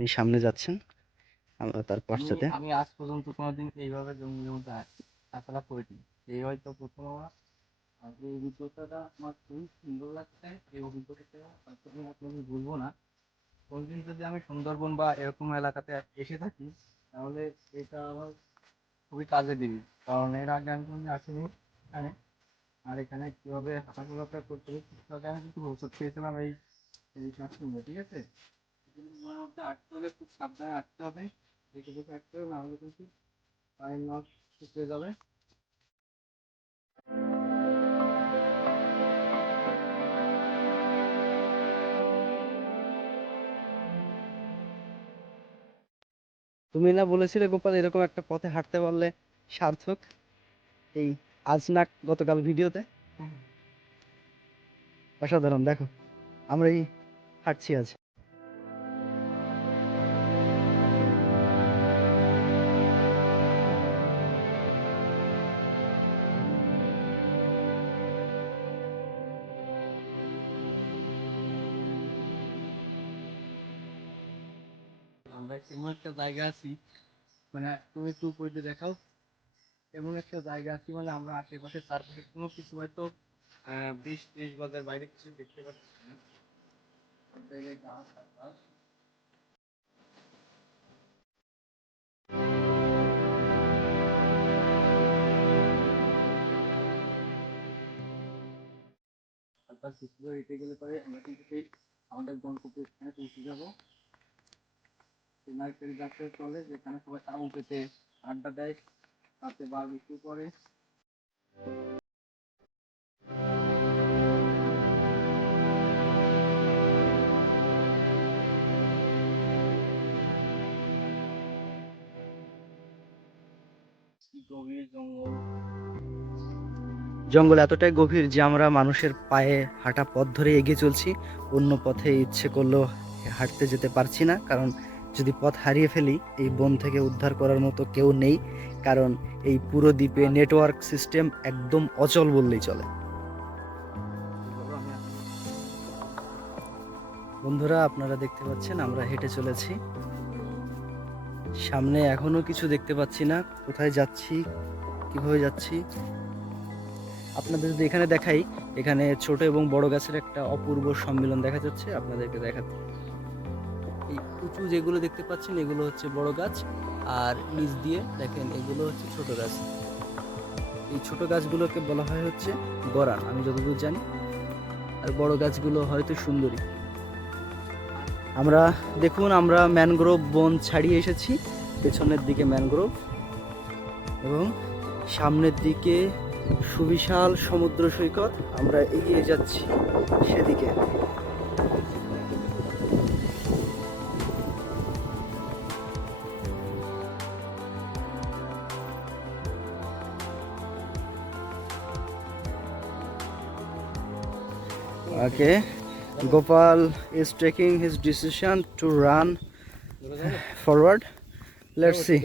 তিনি সামনে যাচ্ছেন, আমরা তার পশ্চাতে। আমি আজ পর্যন্ত কোনোদিন এইভাবে জঙ্গলের মধ্যে হাঁটাচলা করিনি, এই হয়তো প্রথম আমার। আর এই অভিজ্ঞতাটা আমার খুবই সুন্দর লাগছে। এই অভিজ্ঞতাটা আমি ভুলবো না। কোনদিন যদি আমি সুন্দরবন বা এরকম এলাকাতে এসে থাকি, তাহলে এটা আমার খুবই কাজে দিবি, কারণ এর আগে আমি কোনোদিন আসিনি এখানে। আর এখানে কিভাবে হাঁটাচলাটা করতে হবে সেটাকে আমি কিন্তু ওষুধ পেয়েছিলাম এই শুনে, ঠিক আছে। কিন্তু তোমার মধ্যে হাঁটতে হলে খুব সাবধানে হাঁটতে হবে, দেখে দেখে হাঁটতে হবে, নাহলে কিন্তু পায়ের নখ শুকিয়ে যাবে। তুমি না বলেছিলে গোপাল, এরকম একটা পথে হাঁটতে পারলে সার্থক? এই আজনাক গতকাল ভিডিওতে অসাধারণ। দেখো আমরা এই হাঁটছি আজ। আমরা এমন একটা জায়গা আছি, মানে তুমি একটু উপরে দিয়ে দেখাও। এমন একটা জায়গা আছি, মানে আমরা আশেপাশে চারপাশে কোনো কিছু হয়তো 20-30 গজের বাইরে কিছু দেখতে পাচ্ছি না। সব জায়গায় গাছ আর গাছ। তারপর কিছু দূর হেঁটে গেলে পরে আমরা কিন্তু সেই আমাদের গন্তব্যে স্থানে পৌঁছে যাবো। সেই নারকেল গাছের তলে, যেখানে সবাই তাঁবু পেতে আড্ডা দেয়, রাতে বারবিকিউ করে। গভীর জঙ্গল। জঙ্গল এতটাই গভীর যে আমরা মানুষের পায়ে হাঁটা পথ ধরে এগিয়ে চলছি, অন্য পথে ইচ্ছে করলেও হাঁটতে যেতে পারছি না, কারণ যদি পথ হারিয়ে ফেলি এই বন থেকে উদ্ধার করার মতো কেউ নেই। কারণ এই পুরো দ্বীপে নেটওয়ার্ক সিস্টেম একদম অচল বললেই চলে। বন্ধুরা, আপনারা দেখতে পাচ্ছেন আমরা হেঁটে চলেছি, সামনে এখনো কিছু দেখতে পাচ্ছি না। কোথায় যাচ্ছি, কিভাবে যাচ্ছি আপনাদের যদি এখানে দেখাই, এখানে ছোট এবং বড় গাছের একটা অপূর্ব সম্মিলন দেখা যাচ্ছে। আপনাদেরকে দেখাচ্ছি, এই উঁচু যেগুলো দেখতে পাচ্ছেন এগুলো হচ্ছে বড় গাছ, আর নিচ দিয়ে দেখেন এগুলো হচ্ছে ছোট গাছ। এই ছোট গাছগুলোকে বলা হয় হচ্ছে গরান, আমি যতদূর জানি। আর বড় গাছগুলো হয়তো সুন্দরী। আমরা দেখুন, আমরা ম্যানগ্রোভ বন ছাড়িয়ে এসেছি, পেছনের দিকে ম্যানগ্রোভ এবং সামনের দিকে সুবিশাল সমুদ্র সৈকত। আমরা এগিয়ে যাচ্ছি সেদিকে। Okay, Gopal is taking his decision to run forward. Let's see.